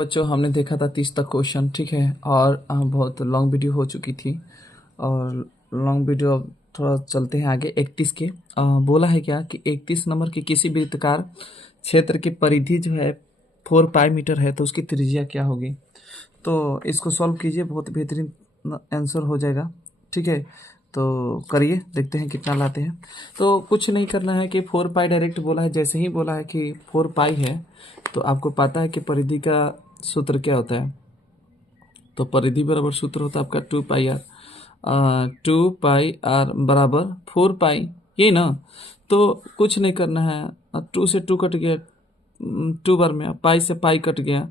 बच्चों हमने देखा था 30 तक क्वेश्चन, ठीक है। और बहुत लॉन्ग वीडियो हो चुकी थी। और लॉन्ग वीडियो अब थोड़ा चलते हैं आगे 31 के। बोला है क्या कि 31 नंबर की किसी वृत्ताकार क्षेत्र की परिधि जो है 4 पाई मीटर है, तो उसकी त्रिज्या क्या होगी। तो इसको सॉल्व कीजिए, बहुत बेहतरीन आंसर हो जाएगा, ठीक है। तो करिए, देखते हैं कितना लाते हैं। तो कुछ नहीं करना है कि 4 पाई डायरेक्ट बोला है, जैसे ही बोला है कि 4 पाई है तो आपको पता है कि परिधि का सूत्र क्या होता है। तो परिधि बराबर सूत्र होता है आपका 2 पाई आर। 2 पाई आर बराबर 4 पाई, यही ना। तो कुछ नहीं करना है, 2 से 2 कट गया, 2 बार में पाई से पाई कट गया,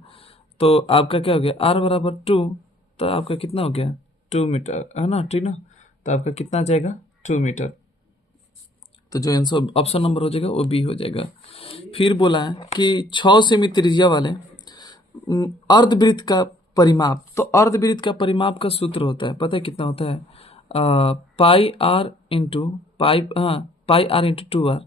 तो आपका क्या हो गया आर बराबर 2। तो आपका कितना हो गया 2 मीटर, है ना, ठीक ना। तो आपका कितना आ जाएगा 2 मीटर। तो जो आंसर ऑप्शन नंबर हो जाएगा वो बी हो जाएगा। फिर बोला है कि 6 सेमी त्रिज्या वाले अर्धवृत्त का परिमाप। तो अर्धवृत्त का परिमाप का सूत्र होता है, पता है कितना होता है, पाई आर इंटू पाई, हाँ, pi r into 2 r.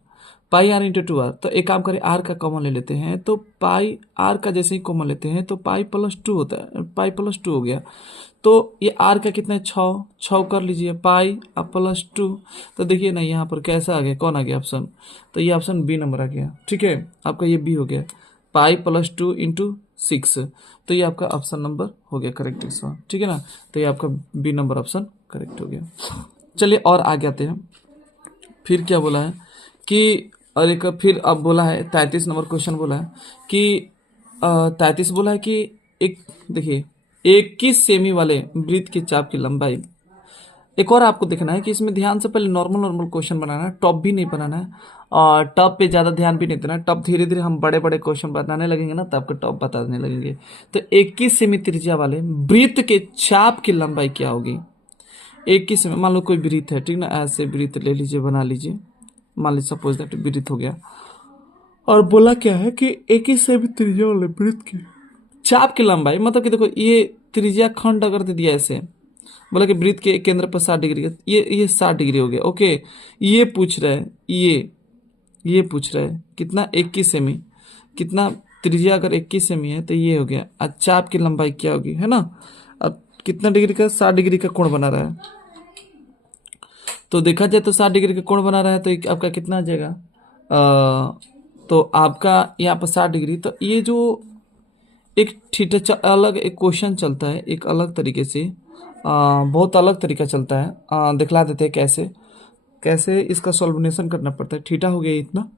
Pi r into 2 r. तो एक काम करें, आर का कॉमन ले लेते हैं, तो पाई आर का जैसे ही कॉमन लेते हैं तो पाई प्लस 2 होता है, पाई प्लस 2 हो गया। तो ये आर का कितना है 6, 6 कर लीजिए, पाई अब प्लस 2। तो देखिए ना यहाँ पर कैसा आ गया, कौन आ गया ऑप्शन। तो ये ऑप्शन बी नंबर आ गया, ठीक है। आपका ये बी हो गया, पाई प्लस 2 इंटू 6। तो ये आपका ऑप्शन नंबर हो गया करेक्ट इसका, ठीक है ना। तो ये आपका बी नंबर ऑप्शन करेक्ट हो गया। चलिए और आगे आते हैं। फिर क्या बोला है कि, और एक फिर अब बोला है 33 नंबर क्वेश्चन बोला है कि 33 बोला है कि एक, देखिए 21 सेमी वाले वृत्त की चाप की लंबाई। एक और आपको देखना है कि इसमें ध्यान से पहले नॉर्मल नॉर्मल क्वेश्चन बनाना है, टॉप भी नहीं बनाना है। और टॉप पे ज़्यादा ध्यान भी नहीं देना है। टॉप धीरे धीरे हम बड़े बड़े क्वेश्चन बनाने लगेंगे ना, तो आपको टॉप बताने लगेंगे। तो 21 सेमी त्रिज्या वाले वृत्त के चाप की लंबाई क्या होगी। 21 सेमी, मान लो कोई वृत्त है, ठीक ना, ऐसे वृत्त ले लीजिए, बना लीजिए, मान लीजिए सपोज दैट वृत्त हो गया। और बोला क्या है कि 21 सेमी त्रिज्या वाले वृत्त की चाप की लंबाई, मतलब कि देखो ये त्रिज्या खंड अगर दे दिया ऐसे, बोला कि वृत्त के केंद्र पर 60 डिग्री का, ये 60 डिग्री हो गया, ओके। ये पूछ रहा है, ये पूछ रहा है कितना 21 सेमी, कितना त्रिज्या अगर 21 सेमी है तो ये हो गया। अब चाप की लंबाई क्या होगी, है ना। अब कितना डिग्री का, 60 डिग्री का कोण बना रहा है। तो देखा जाए तो 60 डिग्री का कोण बना रहा है, तो आपका कितना आ जाएगा, तो आपका यहाँ पर 60 डिग्री। तो ये जो एक थीटा अलग एक क्वेश्चन चलता है, एक अलग तरीके से, बहुत अलग तरीका चलता है। दिखला देते हैं कैसे कैसे इसका सॉल्वनेशन करना पड़ता है। थीटा हो गया इतना,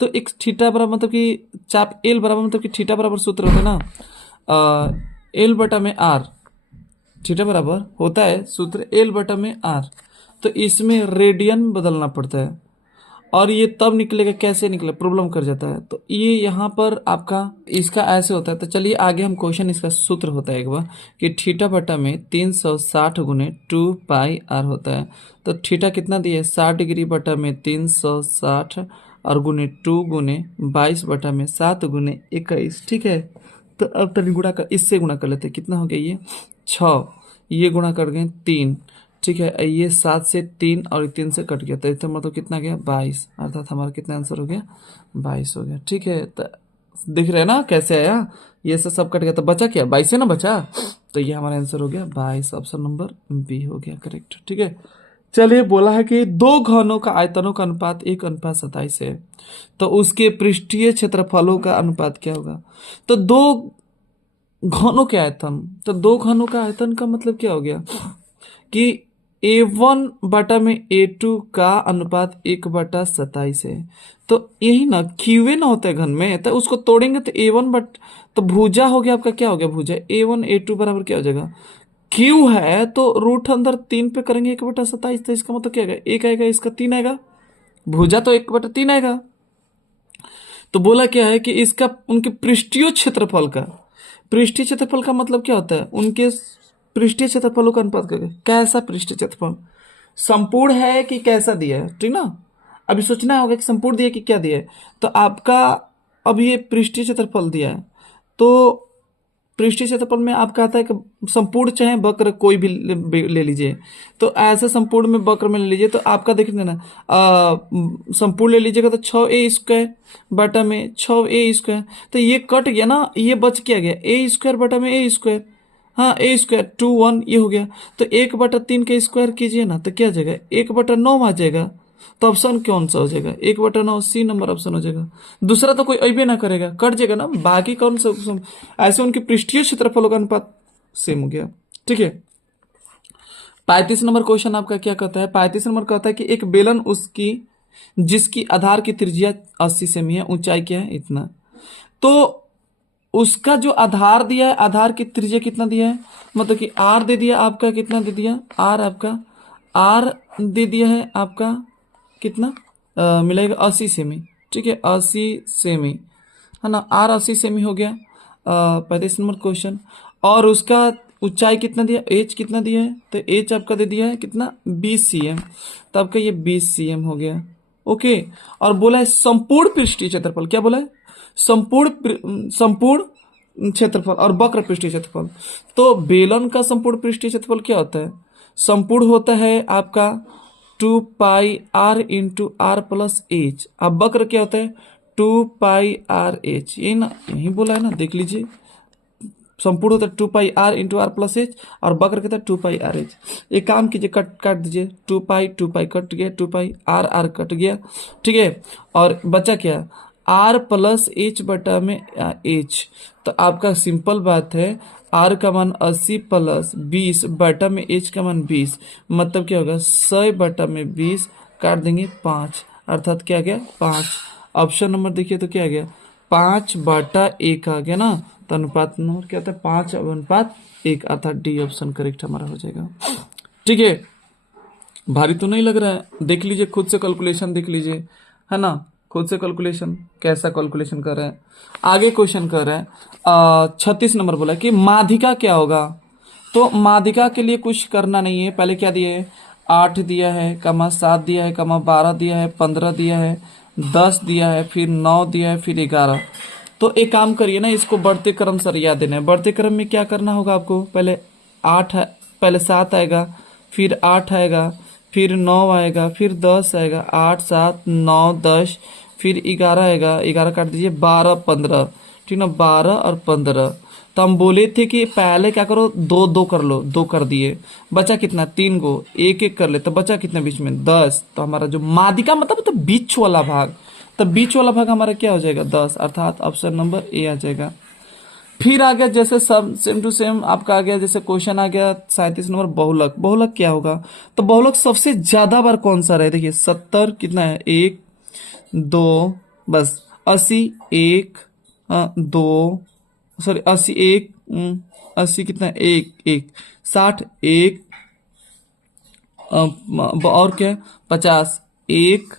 तो एक थीटा बराबर मतलब कि चाप एल बराबर मतलब कि थीटा बराबर सूत्र होता है ना, एल बटा में आर। थीटा बराबर होता है सूत्र एल बटा में आर। तो इसमें रेडियन बदलना पड़ता है, और ये तब निकलेगा, कैसे निकले, प्रॉब्लम कर जाता है। तो ये यहाँ पर आपका इसका ऐसे होता है। तो चलिए आगे हम क्वेश्चन, इसका सूत्र होता है एक बार कि थीटा बटा में 360 गुने 2 पाई आर होता है। तो थीटा कितना दिया है 60 डिग्री बटा में 360, और गुने 2 गुने 22 बटा में 7 गुने 21, ठीक है। तो अब तनी गुणा कर, इससे गुणा कर लेते हैं, कितना हो गया ये 6, ये गुणा कर गए 3, ठीक है। ये 7 से 3 और 3 से कट गया, तो इसका मतलब कितना गया 22, अर्थात हमारा कितना आंसर हो गया 22 हो गया, ठीक है। तो दिख रहा है ना कैसे आया, ये सब कट गया, तो बचा क्या 22 से ना बचा। तो ये हमारा आंसर हो गया 22, ऑप्शन नंबर बी हो गया करेक्ट, ठीक है। चलिए बोला है कि दो घनों का आयतनों का अनुपात 1:27 है, तो उसके पृष्ठीय क्षेत्रफलों का अनुपात क्या होगा। तो दो घनों के आयतन, तो दो घनों का आयतन का मतलब क्या हो गया कि A1 बटा में A2 का अनुपात 1:27 है। तो यही ना क्यूए ना होता है घन में, तो उसको तोड़ेंगे तो A1 बट, तो भुजा हो गया आपका, क्या हो गया भुजा A1 A2 बराबर क्या हो जाएगा, क्यू है तो रूट अंदर 3 पे करेंगे 1:27, तो इसका मतलब क्या आएगा, 1 आएगा, इसका 3 आएगा, भुजा तो 1/3 आएगा। तो बोला क्या है कि इसका उनके पृष्ठीय क्षेत्रफल का, पृष्ठीय क्षेत्रफल का मतलब क्या होता है, उनके पृष्ठीय क्षेत्रफलों का अनुपात करके, कैसा पृष्ठीय क्षेत्रफल, संपूर्ण है कि कैसा दिया है, ठीक ना। अभी सोचना होगा कि संपूर्ण दिया कि क्या दिया है। तो आपका अब ये पृष्ठीय क्षेत्रफल दिया है, तो पृष्ठीय क्षेत्रफल में आपका आता है कि संपूर्ण चाहे वक्र कोई भी ले लीजिए, तो ऐसे संपूर्ण में वक्र में ले लीजिए तो आपका देख लेना संपूर्ण ले लीजिएगा तो 6a² बटा में 6a², तो ये कट गया ना, ये बच क्या गया a² बटा में a², हाँ a² 2 1 ये हो गया, तो 1/3 का स्क्वायर कीजिए ना तो क्या आ जाएगा 1/9 आ जाएगा। तो ऑप्शन कौन सा हो जाएगा 1/9, सी नंबर ऑप्शन हो जाएगा। दूसरा तो कोई अबे ना करेगा, कट जाएगा ना, बाकी कौन सा ऐसे उनके पृष्ठीय क्षेत्रफलों का अनुपात सेम हो गया। ठीक है, 35 नंबर क्वेश्चन आपका क्या कहता है, 35 नंबर कहता है कि एक बेलन उसकी जिसकी आधार की त्रिज्या 80 सेमी है, ऊंचाई क्या है इतना, तो उसका जो आधार दिया है, आधार की त्रिज्या कितना दिया है, मतलब कि आर दे दिया आपका, कितना दे दिया आर, आपका आर दे दिया है आपका कितना मिलेगा 80 सेमी। ठीक है 80 सेमी है ना, आर 80 सेमी हो गया 35 नंबर क्वेश्चन। और उसका ऊंचाई कितना दिया, एच कितना दिया है, तो एच आपका दे दिया है कितना 20 cm, तो आपका ये 20 cm हो गया। ओके, और बोला है संपूर्ण पृष्ठीय क्षेत्रफल, क्या बोला है संपूर्ण क्षेत्रफल और वक्र पृष्ठीय क्षेत्रफल। तो बेलन का संपूर्ण पृष्ठीय क्षेत्रफल क्या होता है, संपूर्ण होता है आपका 2πr into are plus H. अब वक्र क्या होता है 2πrh, यही ना, यही बोला है ना, देख लीजिए संपूर्ण होता है 2πr into are plus H और वक्र कहता है 2πrh। एक काम कीजिए, काट काट दीजिए, 2π कट गया, 2πr कट गया। ठीक है, और बचा क्या r प्लस एच बटा में एच, तो आपका सिंपल बात है r का मान 80 प्लस 20 बटा में h का मान 20, मतलब क्या होगा 100 बटा में 20 काट देंगे 5, अर्थात क्या आ गया 5। ऑप्शन नंबर देखिए तो क्या आ गया 5/1 आ गया ना, तो अनुपात नंबर क्या होता है 5/1, अर्थात डी ऑप्शन करेक्ट हमारा हो जाएगा। ठीक है, भारी तो नहीं लग रहा है, देख लीजिए खुद से कैलकुलेशन देख लीजिए, है ना, खुद से कैलकुलेशन कैसा कैलकुलेशन कर रहे हैं। आगे क्वेश्चन कर रहे हैं 36 नंबर बोला कि माध्यिका क्या होगा, तो माध्यिका के लिए कुछ करना नहीं है, पहले क्या दिया है 8 दिया है, कमा 7 दिया है, कमा 12 दिया है, 15 दिया है, 10 दिया है, फिर 9 दिया है, फिर 11। तो एक काम करिए ना, इसको बढ़ते क्रम सरिया देना है। बढ़ते क्रम में क्या करना होगा आपको, पहले 8 है, पहले 7 आएगा, फिर 8 आएगा, फिर 9 आएगा, फिर 10 आएगा, 8 7 9 10, फिर 11 आएगा, 11 काट दीजिए 12 15, ठीक ना 12 और 15। तो हम बोले थे कि पहले क्या करो 2 2 कर लो, 2 कर दिए, बचा कितना 3 को, 1 1 कर ले, तो बचा कितना बीच में 10। तो हमारा जो माध्यिका मतलब तो बीच वाला भाग, तो बीच वाला भाग हमारा क्या हो जाएगा 10, अर्थात ऑप्शन नंबर ए आ जाएगा। फिर आ गया जैसे सब सेम टू सेम आपका आ गया, जैसे क्वेश्चन आ गया 37 नंबर बहुलक। बहुलक क्या होगा, तो बहुलक सबसे ज्यादा बार कौन सा रहे, देखिए 70 कितना है 1 2 बस, 80 1 2 सॉरी 80 1 80 कितना है 1 1, 60 1 और क्या 50 1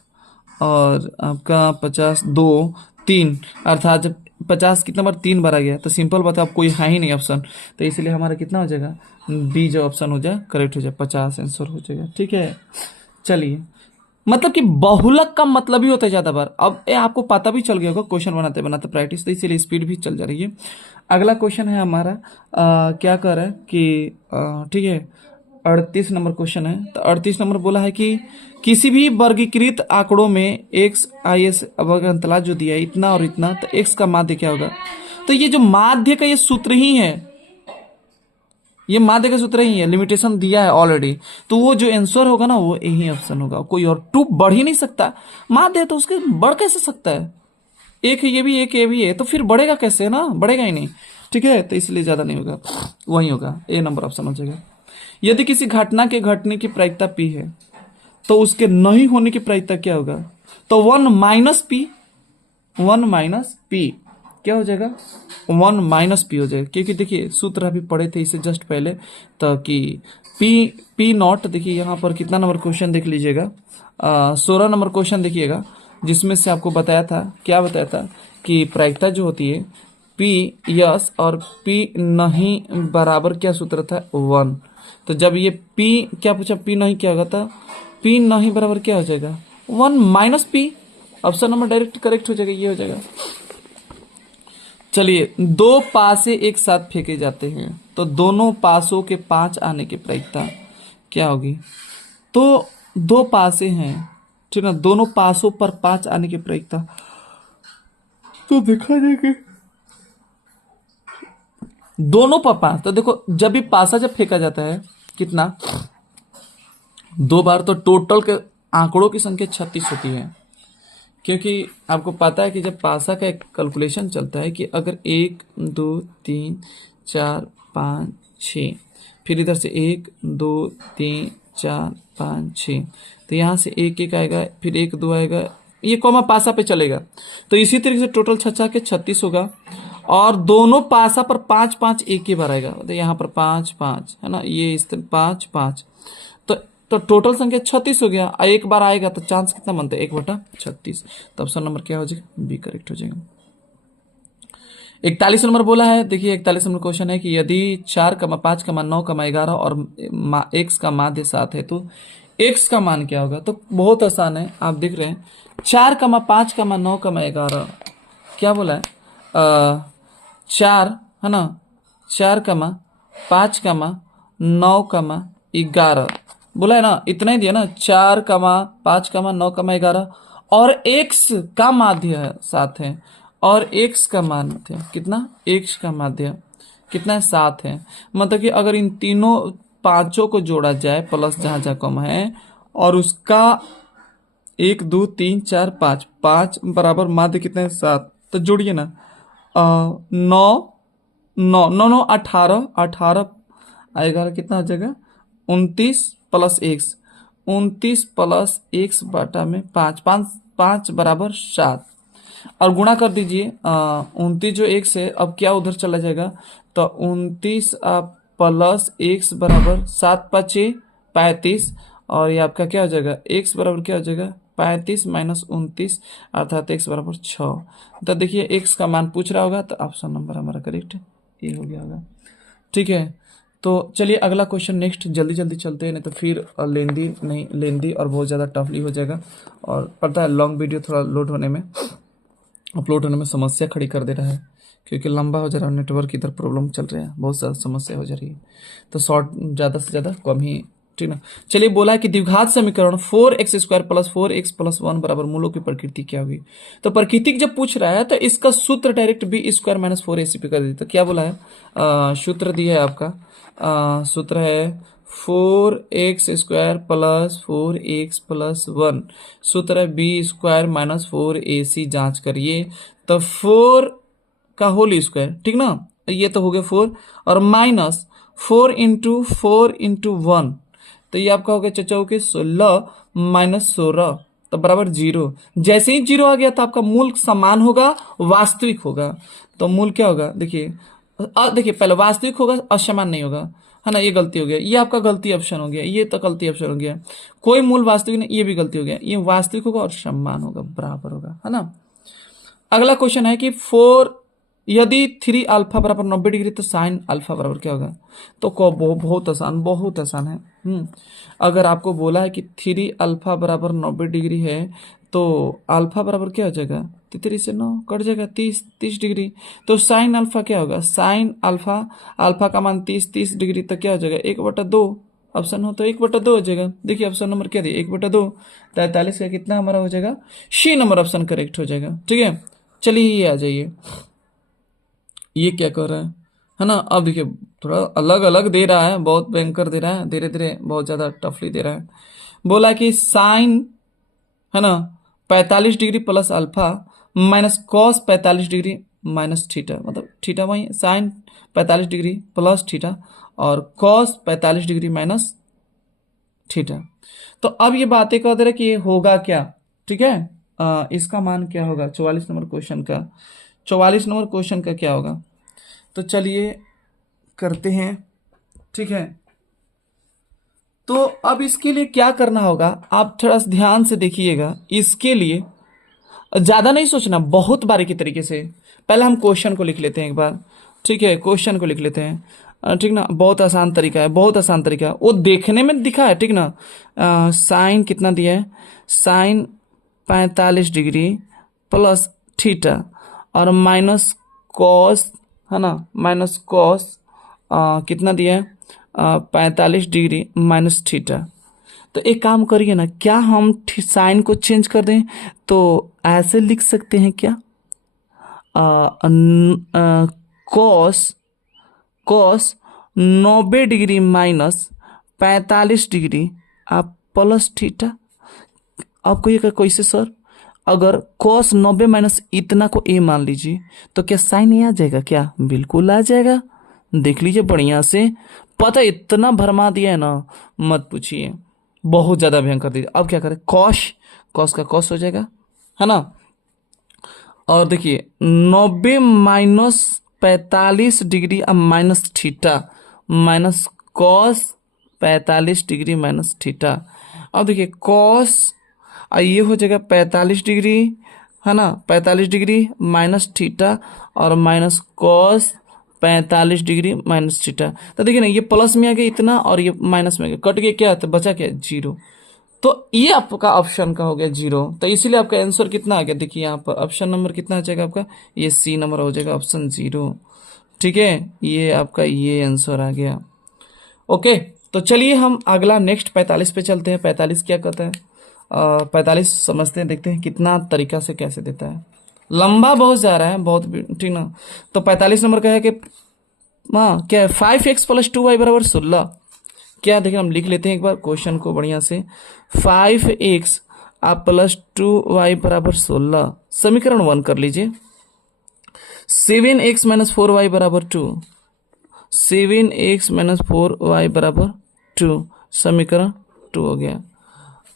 और आपका 50 2 3, अर्थात जब 50 कितना बार 3 बार आ गया, तो सिंपल बात है अब कोई है ही नहीं ऑप्शन, तो इसलिए हमारा कितना हो जाएगा बी जो ऑप्शन हो जाए करेक्ट हो जाए, 50 आंसर हो जाएगा। ठीक है, चलिए, मतलब कि बहुलक का मतलब ही होता है ज्यादा बार। अब ये आपको पता भी चल गया होगा क्वेश्चन बनाते बनाते प्रैक्टिस, तो इसीलिए स्पीड भी चल जा रही है। अगला क्वेश्चन है हमारा क्या कर रहा है कि ठीक है 38 नंबर क्वेश्चन है। तो 38 नंबर बोला है कि किसी भी वर्गीकृत आंकड़ों में एक्स आई एस अंतराल जो दिया है इतना और इतना, तो एक्स का माध्य क्या होगा, तो ये जो माध्य का ये सूत्र ही है, ये माध्य का सूत्र ही है, लिमिटेशन दिया है ऑलरेडी, तो वो जो आंसर होगा ना वो यही ऑप्शन होगा, कोई और 2 बढ़ ही नहीं सकता। माध्य है तो उसके बढ़ कैसे सकता है, एक ये भी एक ये भी है, तो फिर बढ़ेगा कैसे ना, बढ़ेगा ही नहीं। ठीक है, तो इसलिए ज्यादा नहीं होगा, वही होगा, ए नंबर ऑप्शन हो जाएगा। यदि किसी घटना के घटने की प्रायिकता पी है तो उसके नहीं होने की प्रायिकता क्या होगा, तो 1 माइनस पी क्या हो जाएगा 1 माइनस पी हो जाएगा, क्योंकि देखिए सूत्र अभी पढ़े थे इसे जस्ट पहले, तो कि पी नॉट, देखिए यहाँ पर कितना नंबर क्वेश्चन देख लीजिएगा 16 नंबर क्वेश्चन देखिएगा, जिसमें से आपको बताया था, क्या बताया था कि प्रायिकता जो होती है पी यस और पी नहीं बराबर क्या सूत्र था 1। तो जब ये P क्या पूछा P नहीं क्या होगा, था P नहीं बराबर क्या हो जाएगा 1 minus P, option number direct correct हो जाएगा, ये हो जाएगा। चलिए, दो पासे एक साथ फेंके जाते हैं तो दोनों पासों के 5 आने की प्रायिकता क्या होगी? तो दो पासे हैं, ठीक ना, दोनों पासों पर 5 आने की प्रायिकता तो देखा जाए कि दोनों पर 5, तो देखो जब भी पासा जब फेंका जाता है कितना, 2 बार, तो टोटल के आंकड़ों की संख्या 36 होती है। क्योंकि आपको पता है कि जब पासा का एक कैलकुलेशन चलता है कि अगर 1 2 3 4 5 6, फिर इधर से 1 2 3 4 5 6, तो यहाँ से 1 1 आएगा, फिर 1 2 आएगा, ये कॉमा पासा पे चलेगा, तो इसी तरीके से टोटल 6 के 36 होगा। और दोनों पासा पर 5 5 एक ही बार आएगा, तो यहाँ पर 5 5 है ना, ये इस 5 5, तो टोटल संख्या 36 हो गया। एक बार आएगा तो चांस कितना बनता है? 1/36। तो ऑप्शन नंबर क्या हो जाएगा? बी करेक्ट हो जाएगा। 41 नंबर बोला है, देखिए 41 नंबर क्वेश्चन है कि यदि 4, 5, 9, 11 और x का माध्य 7 है तो x का मान क्या होगा? तो बहुत आसान है, आप देख रहे हैं 4, 5, 9, 11, क्या बोला है? 4 है ना, 4, 5, 9, 11 बोला है ना, इतना ही दिया ना, 4, 5, 9, 11 और x का माध्य 7 है और x का माध्य कितना? x का माध्य कितना है? 7 है। मतलब कि अगर इन तीनों पांचों को जोड़ा जाए प्लस जहां जहां कम है और उसका 1 2 3 4 5 5 बराबर माध्य कितने हैं? 7, तो जोड़िए ना, 9 9 9 9 18 18 आएगा, कितना आ जाएगा? 29 प्लस एक्स, 29 प्लस एक्स बटा में 5 5 5 बराबर 7, और गुणा कर दीजिए 29 जो एक्स है अब क्या उधर चला जाएगा, तो 29 प्लस एक्स बराबर 7 5 35, और ये आपका क्या हो जाएगा? एक्स बराबर क्या हो जाएगा? 35 माइनस 29 अर्थात एक्स बराबर 6। तो देखिए एक्स का मान पूछ रहा होगा, तो ऑप्शन नंबर हमारा करेक्ट ये हो गया होगा। ठीक है, तो चलिए अगला क्वेश्चन नेक्स्ट, जल्दी जल्दी चलते हैं, नहीं तो फिर लेंदी और बहुत ज़्यादा टफली हो जाएगा, और पता है लॉन्ग वीडियो थोड़ा अपलोड होने में समस्या खड़ी कर दे रहा है, क्योंकि लंबा हो जा रहा है, नेटवर्क इधर प्रॉब्लम चल रहा है, बहुत ज़्यादा समस्या हो जा रही है, तो शॉर्ट ज़्यादा से ज़्यादा कम ही, ठीक ना। चलिए बोला है कि द्विघात समीकरण 4x² प्लस 4x प्लस 1 बराबर मूलों की प्रकृति क्या होगी? तो प्रकृति जब पूछ रहा है तो इसका सूत्र डायरेक्ट b² माइनस 4ac पे कर दी। तो क्या बोला है? सूत्र दिया है आपका, सूत्र है 4x² प्लस 4x प्लस 1, सूत्र है b² माइनस 4ac, जांच करिए तो 4 का होल स्क्वायर, ठीक ना, ये तो हो गया 4, और माइनस 4 इंटू 4 इंटू 1, तो ये आपका हो गया चचा के 16 माइनस 16, तो बराबर 0। जैसे ही 0 आ गया तो आपका मूल समान होगा, वास्तविक होगा, तो मूल क्या होगा? देखिए देखिए पहले वास्तविक होगा, असमान नहीं होगा, है ना, ये गलती हो गया, ये आपका गलती ऑप्शन हो गया, ये तो गलती ऑप्शन हो गया, कोई मूल वास्तविक नहीं, ये भी गलती हो गया, ये वास्तविक होगा और समान होगा, बराबर होगा, है ना। अगला क्वेश्चन है कि 4 यदि 3 अल्फा बराबर 90 डिग्री तो साइन अल्फा बराबर क्या होगा? तो बहुत आसान, बहुत आसान है। अगर आपको बोला है कि 3 अल्फा बराबर 90 डिग्री है तो अल्फा बराबर क्या हो जाएगा? 3 से 9 कट जाएगा, 30 डिग्री, तो साइन अल्फा क्या होगा? साइन अल्फा, अल्फा का मान 30 डिग्री, तो क्या हो जाएगा? 1/2 ऑप्शन हो तो 1/2 हो जाएगा। देखिए ऑप्शन नंबर क्या दिया? 1/2, 43 का कितना हमारा हो जाएगा? सी नंबर ऑप्शन करेक्ट हो जाएगा। ठीक है, चलिए ये आ जाइए, ये क्या कर रहा है ना। अब देखिए थोड़ा अलग अलग दे रहा है, बहुत भयंकर दे रहा है, धीरे धीरे बहुत ज्यादा टफली दे रहा है। बोला कि साइन है ना 45 degree plus alpha minus cos 45 degree minus theta, मतलब थीटा वही साइन 45 डिग्री प्लस थीटा और कॉस 45 डिग्री माइनस थीटा। तो अब ये बातें कह दे रहे कि ये होगा क्या। ठीक है, इसका मान क्या होगा 44 नंबर क्वेश्चन का? 44 नंबर क्वेश्चन का क्या होगा? तो चलिए करते हैं। ठीक है, तो अब इसके लिए क्या करना होगा, आप थोड़ा सा ध्यान से देखिएगा। इसके लिए ज्यादा नहीं सोचना, बहुत बारीकी तरीके से पहले हम क्वेश्चन को लिख लेते हैं एक बार। ठीक है, क्वेश्चन को लिख लेते हैं। ठीक ना, बहुत आसान तरीका है, बहुत आसान तरीका, वो देखने में दिखा है। ठीक ना, साइन कितना दिया है? साइन 45 डिग्री प्लस थीटा और माइनस कॉस, है ना, माइनस कॉस कितना दिया है 45 डिग्री माइनस थीटा। तो एक काम करिए ना, क्या हम साइन को चेंज कर दें, तो ऐसे लिख सकते हैं क्या, cos cos 90 degree minus 45 degree आप प्लस थीटा। आपको ये कैसे सर, अगर कॉस 90 माइनस इतना को ए मान लीजिए तो क्या साइन ए आ जाएगा क्या, बिल्कुल आ जाएगा। देख लीजिए बढ़िया से, पता है इतना भरमा दिया है ना, मत पूछिए, बहुत ज्यादा भयंकर दीजिए। अब क्या करें, कॉस कॉस का कॉस हो जाएगा, है ना। और देखिए 90 माइनस 45 डिग्री अब minus theta, minus cos 45 degree minus theta. अब देखिए कॉस ये हो जाएगा 45 डिग्री, है ना, 45 डिग्री माइनस थीटा और minus cos 45 degree minus theta. तो देखिए ना, ये प्लस में आ गया इतना और ये माइनस में आ गया, कट गया क्या, तो बचा क्या, जीरो। तो ये आपका ऑप्शन का हो गया जीरो। तो इसीलिए आपका आंसर कितना आ गया, देखिए यहाँ पर ऑप्शन नंबर कितना आ जाएगा आपका, ये सी नंबर हो जाएगा, ऑप्शन जीरो। ठीक है, ये आपका ये आंसर आ गया। ओके, तो चलिए हम अगला नेक्स्ट 45 पे चलते हैं। 45 क्या कहता है, 45 समझते हैं, देखते हैं कितना तरीका से कैसे देता है। लंबा बहुत जा रहा है, बहुत ठीक ना। तो 45 नंबर का है कि हाँ क्या है, 5x प्लस 2y बराबर 16। क्या देखिए हम लिख लेते हैं एक बार क्वेश्चन को बढ़िया से, 5x आप प्लस 2y बराबर 16, समीकरण 1 कर लीजिए। 7x माइनस 4y बराबर 2, 7x माइनस 4y बराबर 2, समीकरण 2 हो गया।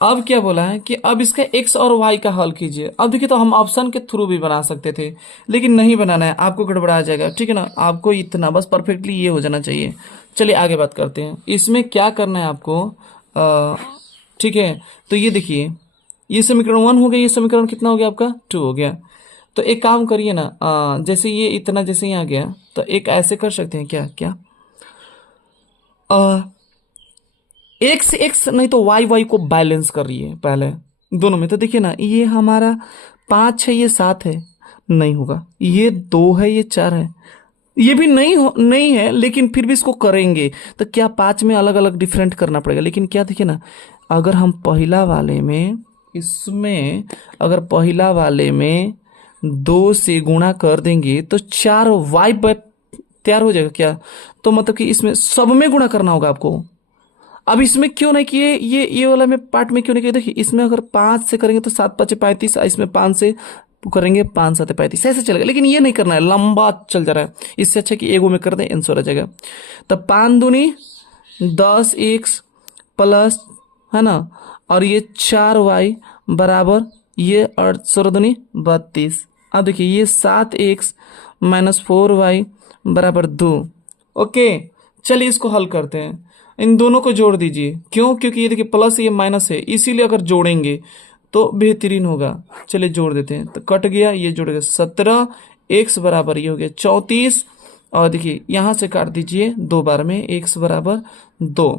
अब क्या बोला है कि अब इसका x और y का हल कीजिए। अब देखिए, तो हम ऑप्शन के थ्रू भी बना सकते थे, लेकिन नहीं बनाना है, आपको गड़बड़ा जाएगा, ठीक है ना। आपको इतना बस परफेक्टली ये हो जाना चाहिए। चलिए आगे बात करते हैं, इसमें क्या करना है आपको, ठीक है। तो ये देखिए, ये समीकरण 1 हो गया, ये समीकरण कितना हो गया आपका 2 हो गया। तो एक काम करिए ना, जैसे ये इतना जैसे ही आ गया, तो एक ऐसे कर सकते हैं क्या क्या, एक्स एक्स नहीं तो वाई वाई को बैलेंस कर रही है पहले दोनों में। तो देखिए ना, ये हमारा 5 है, ये 7 है, नहीं होगा। ये 2 है, ये 4 है, ये भी नहीं है, लेकिन फिर भी इसको करेंगे। तो क्या 5 में अलग अलग डिफरेंट करना पड़ेगा, लेकिन क्या देखिए ना, अगर हम पहला वाले में इसमें अगर पहला वाले में 2 से गुणा कर देंगे तो 4 वाई तैयार हो जाएगा क्या। तो मतलब कि इसमें सब में गुणा करना होगा आपको। अब इसमें क्यों नहीं किए, ये वाला में पार्ट में क्यों नहीं किए, देखिए इसमें अगर 5 से करेंगे तो 7 5 35, इसमें 5 से करेंगे 5 7 35, ऐसे चलेगा। लेकिन ये नहीं करना है, लंबा चल जा रहा है, इससे अच्छा कि एगो में कर दें, आंसर आ जाएगा। तो 5 दूनी 10 एक्स प्लस, है ना, और ये 4y बराबर ये 8 दूनी 32। अब देखिए ये 7x माइनस 4y बराबर 2। ओके, चलिए इसको हल करते हैं। इन दोनों को जोड़ दीजिए, क्यों, क्योंकि ये देखिए प्लस ये माइनस है, इसीलिए अगर जोड़ेंगे तो बेहतरीन होगा। चलिए जोड़ देते हैं, तो कट गया, ये जुड़ गया 17, एक्स बराबर ये हो गया 34। और देखिए यहां से काट दीजिए 2 बार में, एक्स बराबर 2।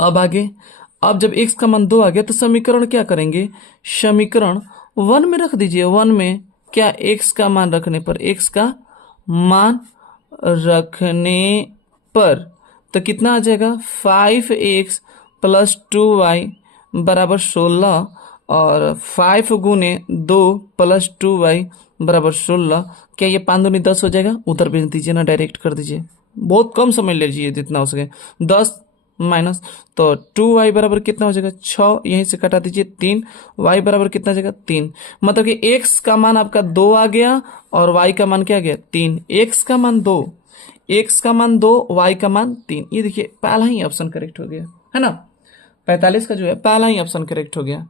अब आगे, अब जब एक्स का मान 2 आ गया तो समीकरण क्या करेंगे, समीकरण 1 में रख दीजिए। 1 में क्या, एक्स का मान रखने पर, एक्स का मान रखने पर तो कितना आ जाएगा, 5x प्लस 2y बराबर 16, और 5 गुने 2 प्लस 2y बराबर 16। क्या ये 5 दूनी 10 हो जाएगा, उधर भेज दीजिए ना, डायरेक्ट कर दीजिए, बहुत कम समय लीजिए जितना हो सके। 10 माइनस, तो 2y बराबर कितना हो जाएगा 6, यहीं से कटा दीजिए 3, y बराबर कितना जाएगा 3। मतलब कि x का मान आपका 2 आ गया और y का मान क्या आ गया 3। x का मान 2, x का मान 2, y का मान 3। ये देखिए पहला ही ऑप्शन करेक्ट हो गया, है ना, 45 का जो है पहला ही ऑप्शन करेक्ट हो गया।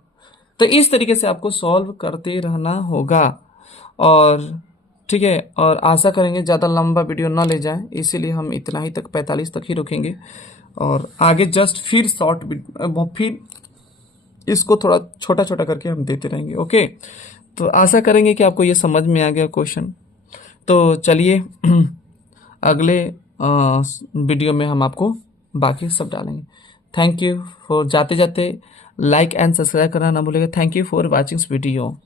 तो इस तरीके से आपको सॉल्व करते रहना होगा। और ठीक है, और आशा करेंगे ज़्यादा लंबा वीडियो ना ले जाए, इसीलिए हम इतना ही तक 45 तक ही रुकेंगे, और आगे जस्ट फिर शॉर्ट फिर इसको थोड़ा छोटा छोटा करके हम देते रहेंगे। ओके, तो आशा करेंगे कि आपको ये समझ में आ गया क्वेश्चन। तो चलिए अगले वीडियो में हम आपको बाकी सब डालेंगे। थैंक यू फॉर, जाते जाते लाइक एंड सब्सक्राइब करना ना भूलिएगा। Thank you for watching video.